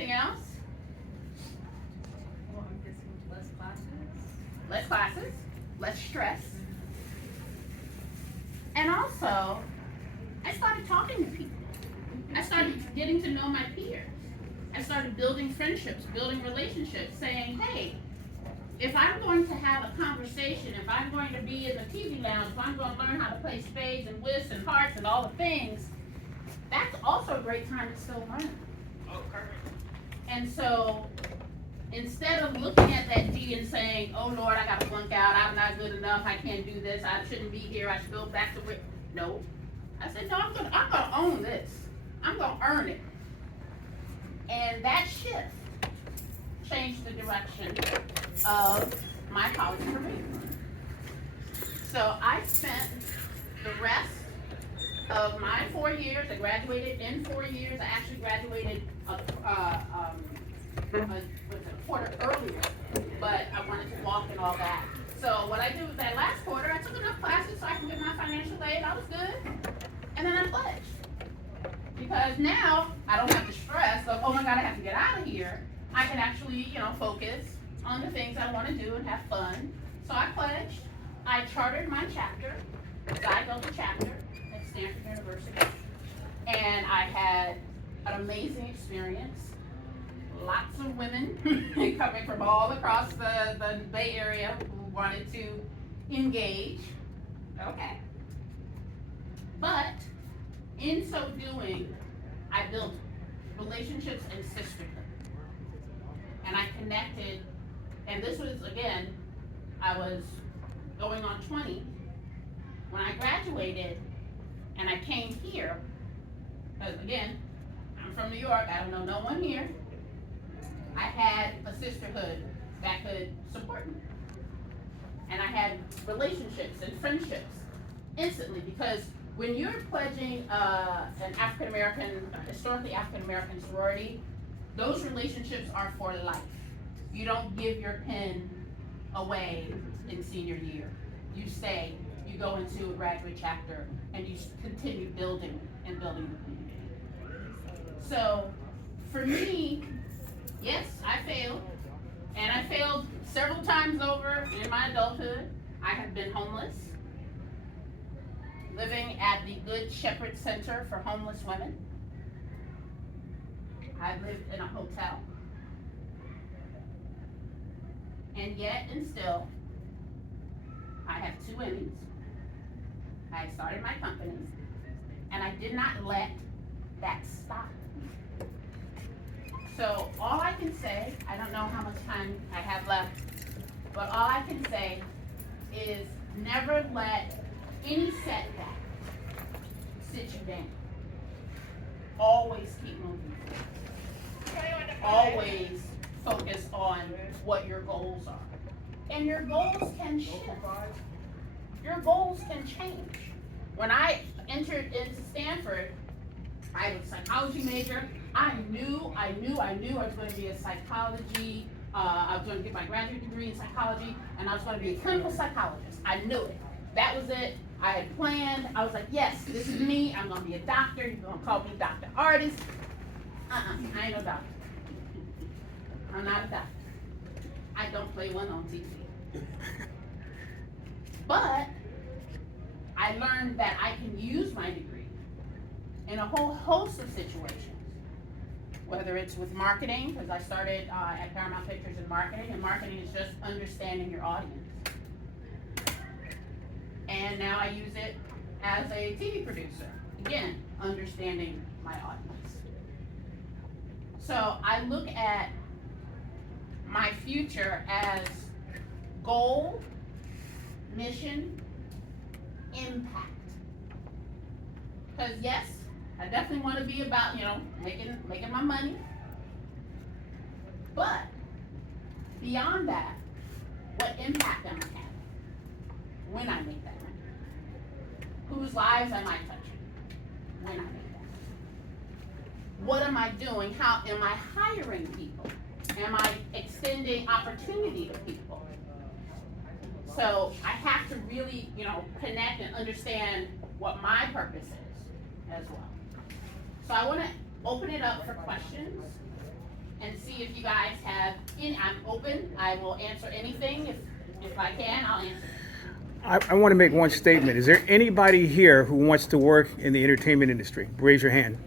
Anything else? Well, I'm guessing less classes. Less classes, less stress. And also, I started talking to people. I started getting to know my peers. I started building friendships, building relationships, saying, hey, if I'm going to have a conversation, if I'm going to be in the TV lounge, if I'm going to learn how to play spades and whist and hearts and all the things, that's also a great time to still learn. Oh, perfect. And so, instead of looking at that D and saying, oh Lord, I gotta flunk out, I'm not good enough, I can't do this, I shouldn't be here, I should go back to where, no. I said, no, I'm gonna own this. I'm gonna earn it. And that shift changed the direction of my college career. So I spent the rest of my 4 years, I graduated in 4 years, I actually graduated a quarter earlier, but I wanted to walk and all that. So what I did was that last quarter, I took enough classes so I can get my financial aid, I was good, and then I pledged. Because now, I don't have the stress of, oh my God, I have to get out of here. I can actually, focus on the things I want to do and have fun. So I pledged, I chartered my chapter, Xi Delta chapter at Stanford University, and I had an amazing experience. Lots of women coming from all across the Bay Area who wanted to engage. Okay. But in so doing, I built relationships and sisterhood. And I connected, and this was, again, I was going on 20 when I graduated, and I came here, because again, I'm from New York, I don't know no one here. I had a sisterhood that could support me. And I had relationships and friendships instantly, because when you're pledging an African-American, historically African-American sorority, those relationships are for life. You don't give your pen away in senior year. You stay, you go into a graduate chapter, and you continue building and building the community. So, for me, yes, I failed, and I failed several times over in my adulthood. I have been homeless, living at the Good Shepherd Center for Homeless Women. I lived in a hotel. And yet and still, I have 2 Emmys. I started my companies, and I did not let that stop me. So all I can say, I don't know how much time I have left, but all I can say is never let any setback sit you down. Always keep moving forward. Always focus on what your goals are. And your goals can shift. Your goals can change. When I entered into Stanford, I was a psychology major. I knew I was going to be a psychology, I was going to get my graduate degree in psychology, and I was going to be a clinical psychologist. I knew it. That was it. I had planned. I was like, yes, this is me. I'm going to be a doctor. You're going to call me Dr. Artist. I ain't no doctor. I'm not a doctor. I don't play one on TV. But I learned that I can use my degree in a whole host of situations. Whether it's with marketing, because I started at Paramount Pictures in marketing, and marketing is just understanding your audience. And now I use it as a TV producer. Again, understanding my audience. So I look at my future as goal, mission, impact. Because yes, I definitely want to be about, making my money. But beyond that, what impact am I having when I make that money? Whose lives am I touching when I make that? What am I doing? How am I hiring people? Am I extending opportunity to people? So I have to really, connect and understand what my purpose is as well. So I want to open it up for questions. see if you guys have any. I'm open. I will answer anything. If I can, I'll answer. I want to make one statement. Is there anybody here who wants to work in the entertainment industry? Raise your hand.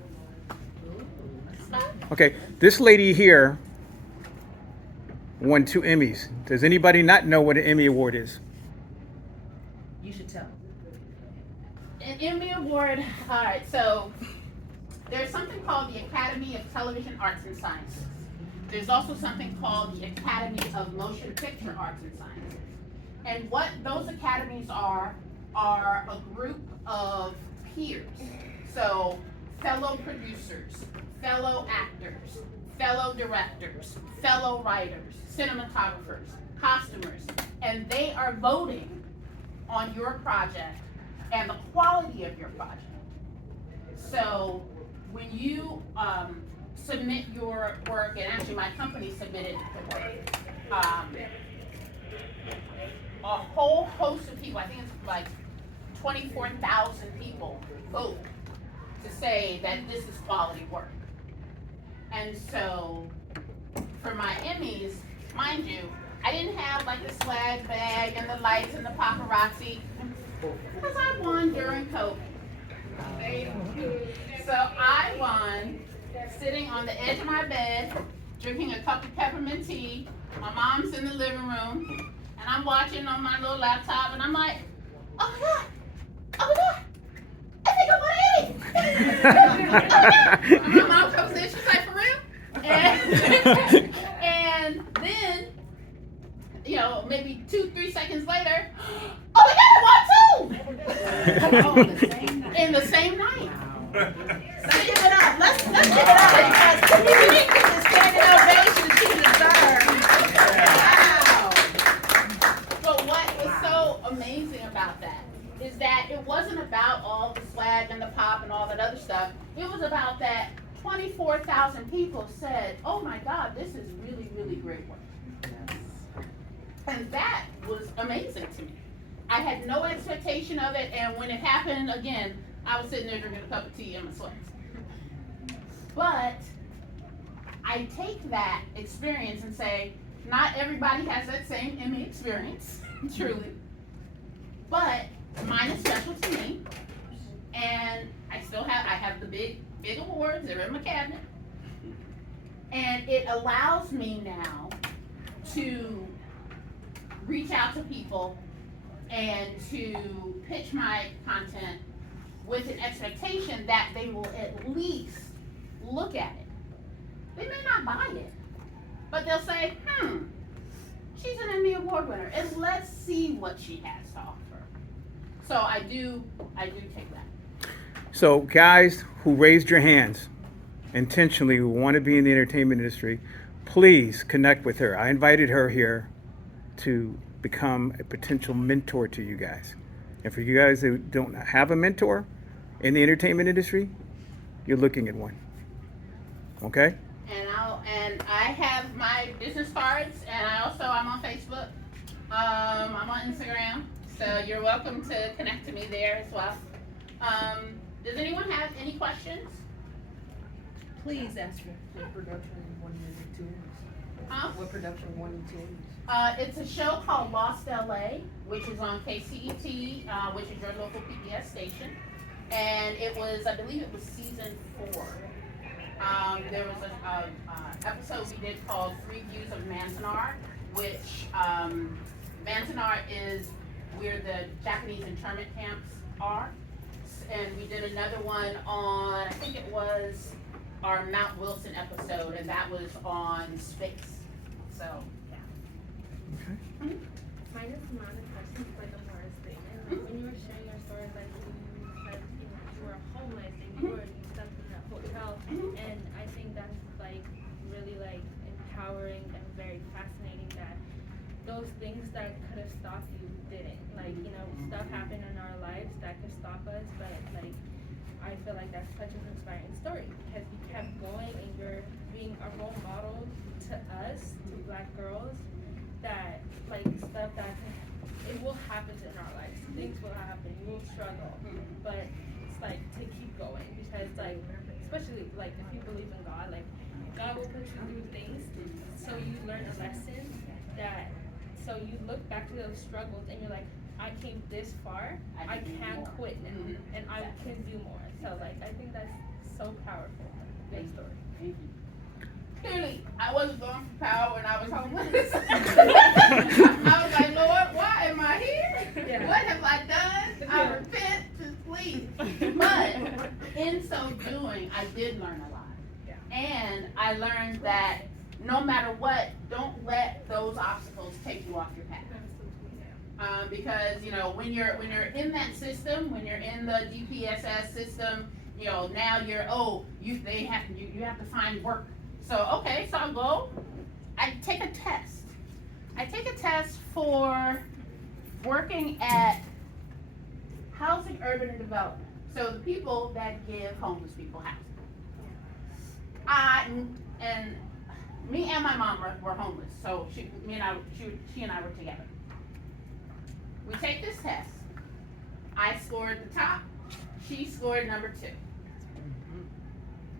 Okay, this lady here won 2 Emmys. Does anybody not know what an Emmy Award is? You should tell. An Emmy Award. All right, so there's something called the Academy of Television Arts and Sciences. There's also something called the Academy of Motion Picture Arts and Sciences. And what those academies are a group of peers. So fellow producers, fellow actors, fellow directors, fellow writers, cinematographers, costumers, and they are voting on your project and the quality of your project. So when you submit your work, and actually my company submitted the work, a whole host of people, I think it's like 24,000 people vote to say that this is quality work. And so for my Emmys, mind you, I didn't have like the swag bag and the lights and the paparazzi because I won during COVID. So I won sitting on the edge of my bed, drinking a cup of peppermint tea. My mom's in the living room, and I'm watching on my little laptop, and I'm like, oh my God, I think I won an Emmy. And my mom comes in, she's like, for real? And then, you know, maybe 2-3 seconds later, oh my God, I won 2! In the same night. Let's give it up. Let's give it up because community gets a standing ovation she deserves. Wow. But what was so amazing about that is that it wasn't about all the swag and the pop and all that other stuff. It was about that 24,000 people said, oh my God, this is really, really great work. And that was amazing to me. I had no expectation of it, and when it happened again, I was sitting there drinking a cup of tea in my sweats. But I take that experience and say, not everybody has that same Emmy experience, truly. But mine is special to me, and I have the big awards, they're in my cabinet. And it allows me now to reach out to people and to pitch my content with an expectation that they will at least look at it. They may not buy it, but they'll say, she's an Emmy Award winner, and let's see what she has to offer. So I do take that. So guys who raised your hands intentionally who want to be in the entertainment industry, please connect with her. I invited her here to become a potential mentor to you guys. And for you guys who don't have a mentor in the entertainment industry, you're looking at one. Okay? And I have my business cards, and I'm on Facebook. I'm on Instagram, so you're welcome to connect to me there as well. Does anyone have any questions? Please ask her. What production 1 and 2 is? Huh? What production 1 and 2 is? It's a show called Lost LA, which is on KCET, which is your local PBS station. And I believe it was season 4. There was an episode we did called 3 Views of Manzanar, which Manzanar is where the Japanese internment camps are. And we did another one on, I think it was our Mount Wilson episode, and that was on space. So, yeah. Mine is not a question, it's like a more statement. Like when you were sharing your story, like you said, you were homeless and you slept in a hotel, and I think that's like really like empowering and very fascinating that those things that could have stopped you didn't. Like, you know, stuff happened in our lives that could stop us, but like I feel like that's such an inspiring story because you kept going and you're being a role model to us, to Black girls, that like stuff that it will happen in our lives. Things will happen. You will struggle, but it's like to keep going because like especially like if you believe in God, like God will put you through things so you learn a lesson that, so you look back to those struggles and you're like, I came this far, I can't quit now, and I can do more. So like, I think that's so powerful. Great story. Thank you. Clearly, I wasn't going for power when I was homeless. I was like, Lord, why am I here? Yeah. What have I done? I repent, just please. But in so doing, I did learn a lot. Yeah. And I learned that no matter what, don't let those obstacles take you off your path. Because when you're in that system, when you're in the DPSS system, now you have to find work. So okay, so I'll go. I take a test. I take a test for working at Housing Urban and Development. So the people that give homeless people housing. And me and my mom were homeless. So she and I were together. We take this test. I scored the top. She scored number 2.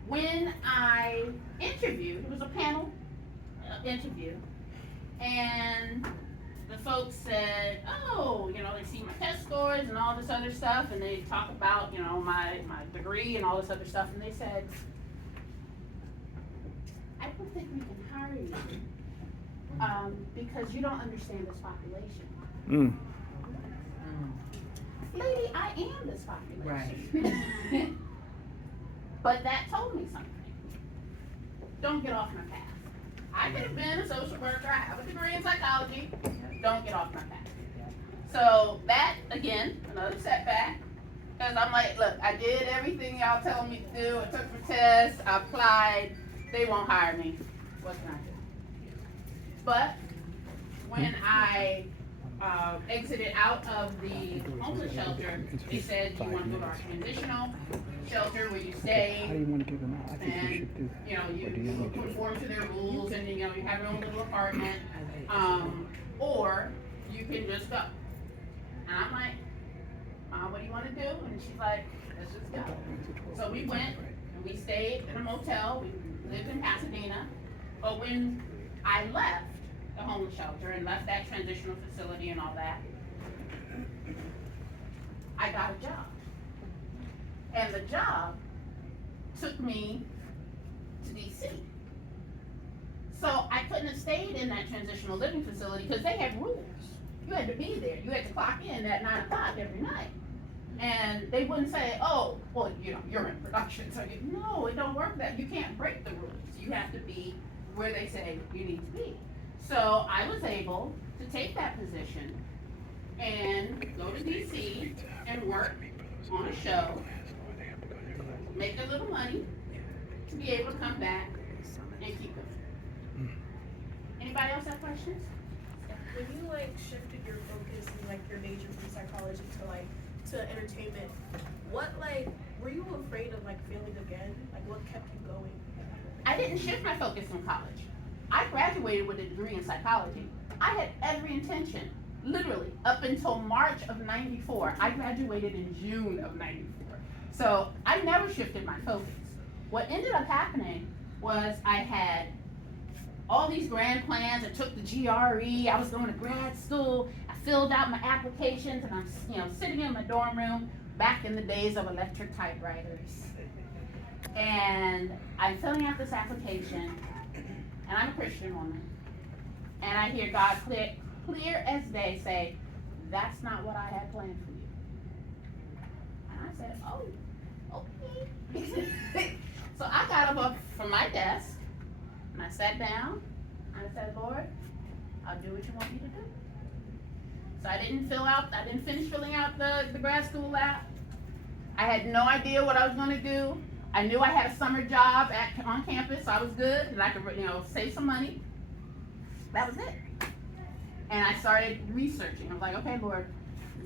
When I interviewed, it was a panel interview, and the folks said, oh, they see my test scores and all this other stuff, and they talk about, my degree and all this other stuff, and they said, I don't think we can hire you because you don't understand this population. Mm. Lady, I am this population. Right. But that told me something. Don't get off my path. I could have been a social worker. I have a degree in psychology. Don't get off my path. So that, again, another setback. Because I'm like, look, I did everything y'all telling me to do. I took the test. I applied. They won't hire me. What can I do? But when I exited out of the homeless shelter, they said, you want to go to our transitional shelter where you stay, How do you want to give them out? I think you and should do that. you conform to their rules, and you have your own little apartment, or you can just go. And I'm like, Mom, what do you want to do? And she's like, let's just go. So we went and we stayed in a motel. We lived in Pasadena. But when I left the homeless shelter and left that transitional facility and all that, I got a job. And the job took me to DC. So I couldn't have stayed in that transitional living facility because they had rules. You had to be there. You had to clock in at 9 o'clock every night. And they wouldn't say, oh, well, you're in production. So no, it don't work that. You can't break the rules. You have to be where they say you need to be. So I was able to take that position and go to DC and work on a show, make a little money, to be able to come back and keep going. Anybody else have questions? When you shifted your focus and your major from psychology to entertainment, what were you afraid of failing again? What kept you going? I didn't shift my focus in college. I graduated with a degree in psychology. I had every intention, literally, up until March of '94. I graduated in June of '94. So I never shifted my focus. What ended up happening was I had all these grand plans. I took the GRE. I was going to grad school. I filled out my applications, and I'm sitting in my dorm room back in the days of electric typewriters. And I'm filling out this application, and I'm a Christian woman. And I hear God clear as day say, that's not what I had planned for you. And I said, oh, okay. So I got up from my desk, and I sat down, and I said, Lord, I'll do what you want me to do. So I didn't finish filling out the grad school app. I had no idea what I was gonna do. I knew I had a summer job on campus, so I was good, and I could, save some money. That was it. And I started researching. I was like, okay, Lord,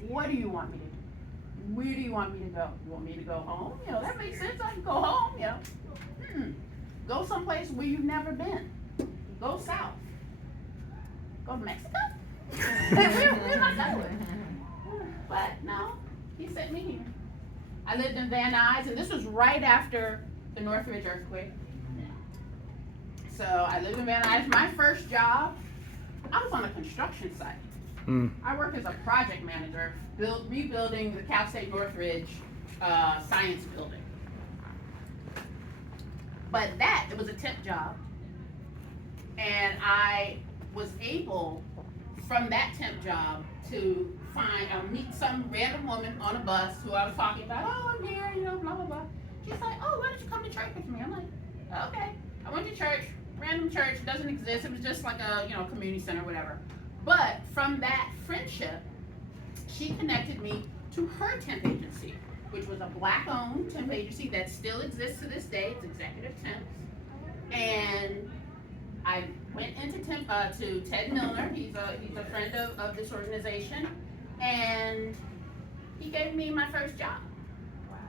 what do you want me to do? Where do you want me to go? You want me to go home? That makes sense. I can go home, Go someplace where you've never been. Go south. Go to Mexico? We're not going. But no, he sent me here. I lived in Van Nuys, and this was right after the Northridge earthquake. So I lived in Van Nuys. My first job, I was on a construction site. Mm. I worked as a project manager, rebuilding the Cal State Northridge science building. But it was a temp job. And I was able, from that temp job, to meet some random woman on a bus who I was talking about, oh, I'm here, blah, blah, blah. She's like, oh, why don't you come to church with me? I'm like, okay. I went to church, random church, doesn't exist. It was just like a, community center, whatever. But from that friendship, she connected me to her temp agency, which was a Black-owned temp agency that still exists to this day. It's Executive Temps. And I went into to Ted Milner. He's a friend of this organization, and he gave me my first job.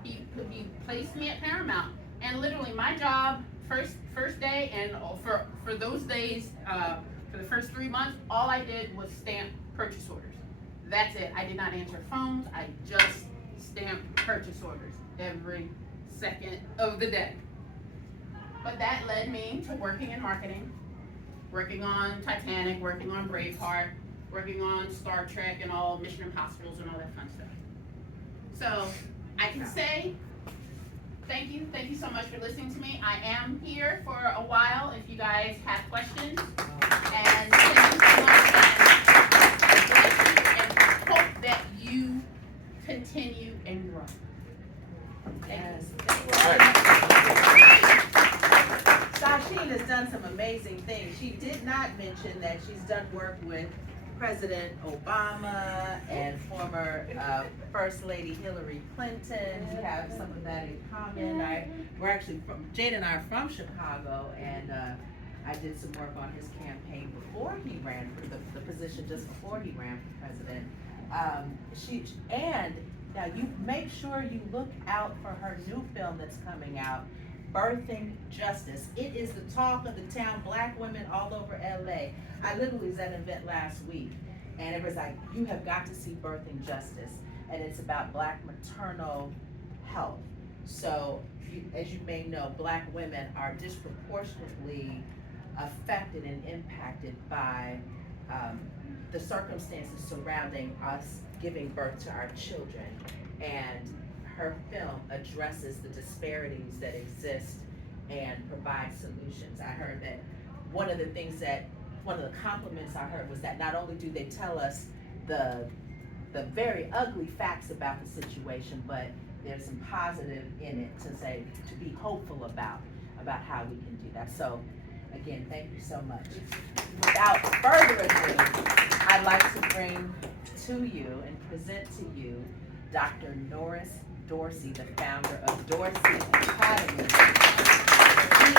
He placed me at Paramount, and literally my job first day, and for those days, for the first 3 months, all I did was stamp purchase orders. That's it. I did not answer phones. I just stamped purchase orders every second of the day. But that led me to working in marketing, working on Titanic, working on Braveheart, working on Star Trek and all Mission Impossibles and all that fun stuff. So I can say thank you so much for listening to me. I am here for a while if you guys have questions. And thank you so much, and bless you, and hope that you continue and grow. Yes. Sasheen has done some amazing things. She did not mention that she's done work with President Obama and former First Lady Hillary Clinton. We have some of that in common. We're actually Jade and I are from Chicago, and I did some work on his campaign before he ran for the position, just before he ran for president. And now you make sure you look out for her new film that's coming out, Birthing Justice. It is the talk of the town, Black women all over LA. I literally was at an event last week, and it was like, you have got to see Birthing Justice, and it's about Black maternal health. So, as you may know, Black women are disproportionately affected and impacted by the circumstances surrounding us giving birth to our children. And her film addresses the disparities that exist and provides solutions. I heard that one of the compliments I heard was that not only do they tell us the very ugly facts about the situation, but there's some positive in it to be hopeful about how we can do that. So again, thank you so much. Without further ado, I'd like to bring to you and present to you Dr. Norris Dorsey, the founder of Dorsey Academy. He is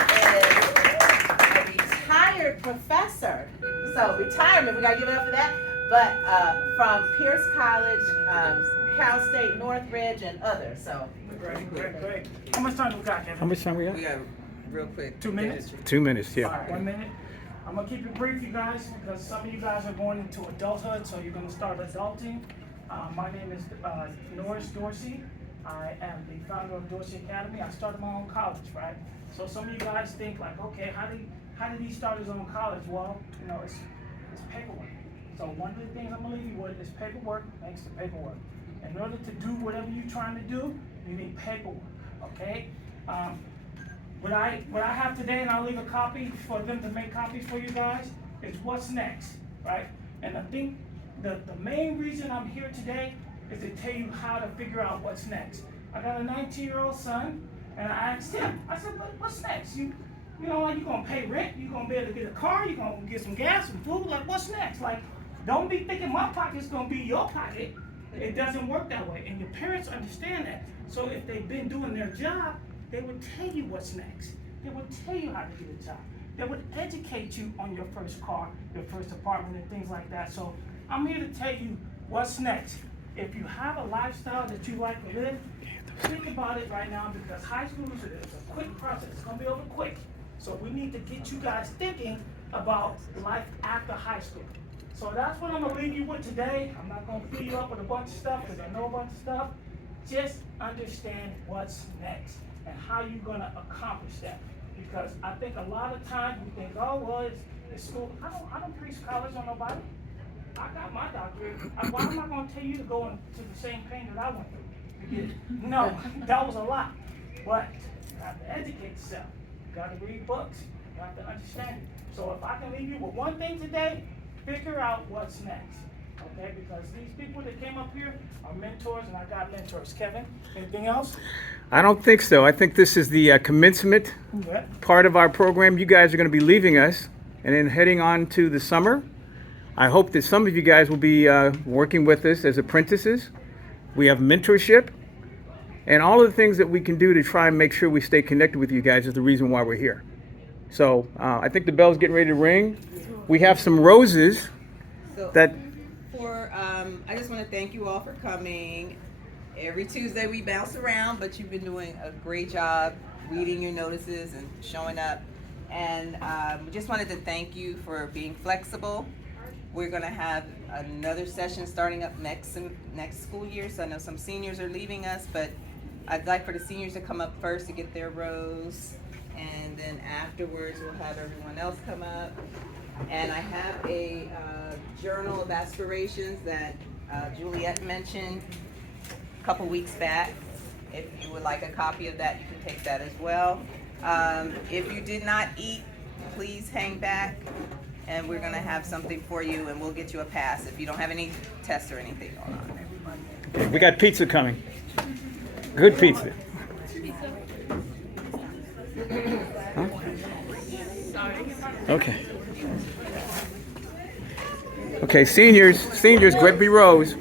a retired professor. So retirement, we gotta give it up for that. But from Pierce College, Cal State Northridge, and others. So Great. How much time do we got, Kevin? How much time we got? We got real quick. 2 minutes? 2 minutes, All yeah. right, 1 minute. I'm gonna keep it brief, you guys, because some of you guys are going into adulthood, so you're gonna start adulting. My name is Norris Dorsey. I am the founder of Dorsey Academy. I started my own college, right? So some of you guys think like, okay, how did he start his own college? Well, it's paperwork. So one of the things I'm gonna leave you with is paperwork makes the paperwork. In order to do whatever you're trying to do, you need paperwork, okay? What I have today, and I'll leave a copy for them to make copies for you guys, is what's next, right? And I think the main reason I'm here today is to tell you how to figure out what's next. I got a 19-year-old son, and I asked him, I said, what's next? You gonna pay rent? You gonna be able to get a car? You gonna get some gas, some food? Like, what's next? Like, don't be thinking my pocket's gonna be your pocket. It doesn't work that way, and your parents understand that. So if they've been doing their job, they would tell you what's next. They would tell you how to get a job. They would educate you on your first car, your first apartment, and things like that. So I'm here to tell you what's next. If you have a lifestyle that you like to live, think about it right now, because high school is a quick process. It's gonna be over quick. So we need to get you guys thinking about life after high school. So that's what I'm gonna leave you with today. I'm not gonna fill you up with a bunch of stuff, because I know a bunch of stuff. Just understand what's next and how you're gonna accomplish that. Because I think a lot of times we think, oh, well, it's school. I don't preach college on nobody. I got my doctorate. Why am I going to tell you to go into the same pain that I went through? No, that was a lot. But you have to educate yourself. You got to read books. You have to understand it. So if I can leave you with one thing today, figure out what's next. Okay? Because these people that came up here are mentors, and I got mentors. Kevin, anything else? I don't think so. I think this is the commencement Yeah. part of our program. You guys are going to be leaving us and then heading on to the summer. I hope that some of you guys will be working with us as apprentices. We have mentorship, and all of the things that we can do to try and make sure we stay connected with you guys is the reason why we're here. So I think the bell's getting ready to ring. We have some roses So that, I just want to thank you all for coming. Every Tuesday we bounce around, but you've been doing a great job reading your notices and showing up. And we just wanted to thank you for being flexible. We're going to have another session starting up next school year. So I know some seniors are leaving us, but I'd like for the seniors to come up first to get their rose. And then afterwards we'll have everyone else come up. And I have a journal of aspirations that Juliet mentioned a couple weeks back. If you would like a copy of that, you can take that as well. If you did not eat, please hang back, and we're gonna have something for you, and we'll get you a pass if you don't have any tests or anything going on. we got pizza coming. Good pizza. Huh? Okay. Okay, seniors, Gregory Rose.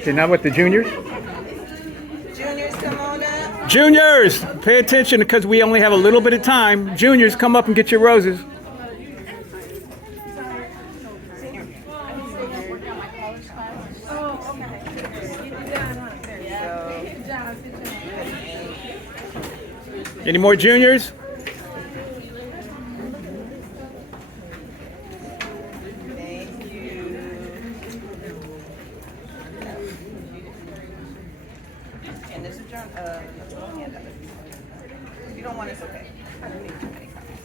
Okay, now with the juniors. Juniors, come on up. Juniors, pay attention because we only have a little bit of time. Juniors, come up and get your roses. Any more juniors? Thank you. And there's a journal. Handout. If you don't want it, it's okay. I don't need too many copies.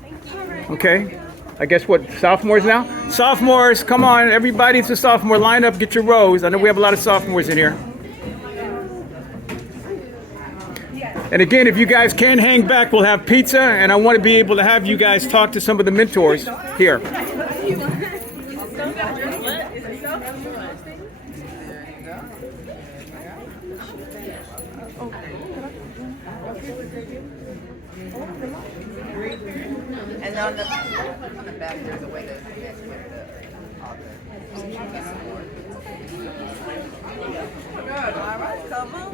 Thank you. Okay. I guess what, sophomores now? Sophomores, come on, everybody, it's a sophomore. Line up, get your rose. I know we have a lot of sophomores in here. And again, if you guys can hang back, we'll have pizza, and I want to be able to have you guys talk to some of the mentors here. And on the back, there's a way to connect with the author. All right, come on.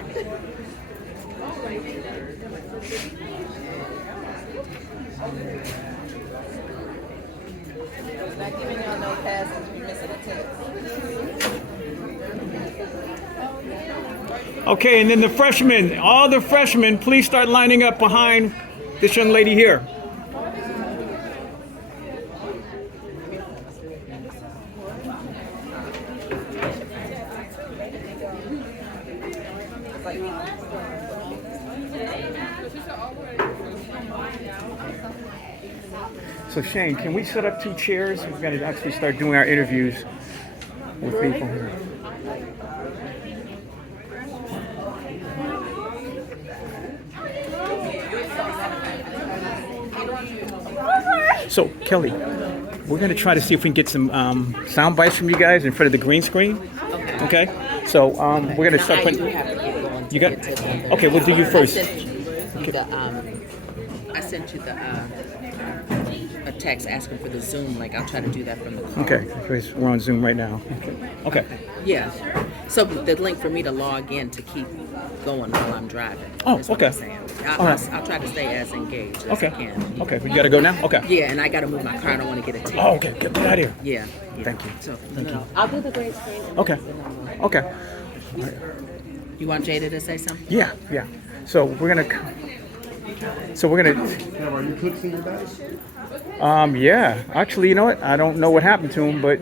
Not giving y'all no passes if you're missing a test. Okay, and then the freshmen, all the freshmen, please start lining up behind this young lady here. So Shane, can we set up 2 chairs? We're going to actually start doing our interviews with people here. So Kelly, we're going to try to see if we can get some sound bites from you guys in front of the green screen. Okay. So we're going to start putting. You got? Okay, we'll do you first. I sent you a text asking for the Zoom link. I'll try to do that from the car. Okay, we're on Zoom right now. Okay. Yeah. So the link for me to log in to keep going while I'm driving. Oh, is what okay. I'm saying. All right. I'll try to stay as engaged as Okay. I can. Okay. You gotta go now. Okay. Yeah, and I gotta move my car. I don't want to get a ticket. Oh, okay. Get out of here. Yeah. Thank you. So, I'll do the green screen. Okay. Okay. You want Jada to say something? Yeah. Yeah. So we're gonna. So we're gonna. Now, are you cooking your dad? Yeah. Actually, you know what? I don't know what happened to him, but.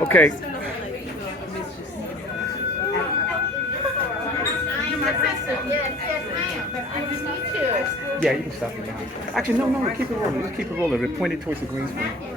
Okay. Yeah, you can stop it now. Actually, no, keep it rolling. Just keep it rolling. Point it towards the green screen.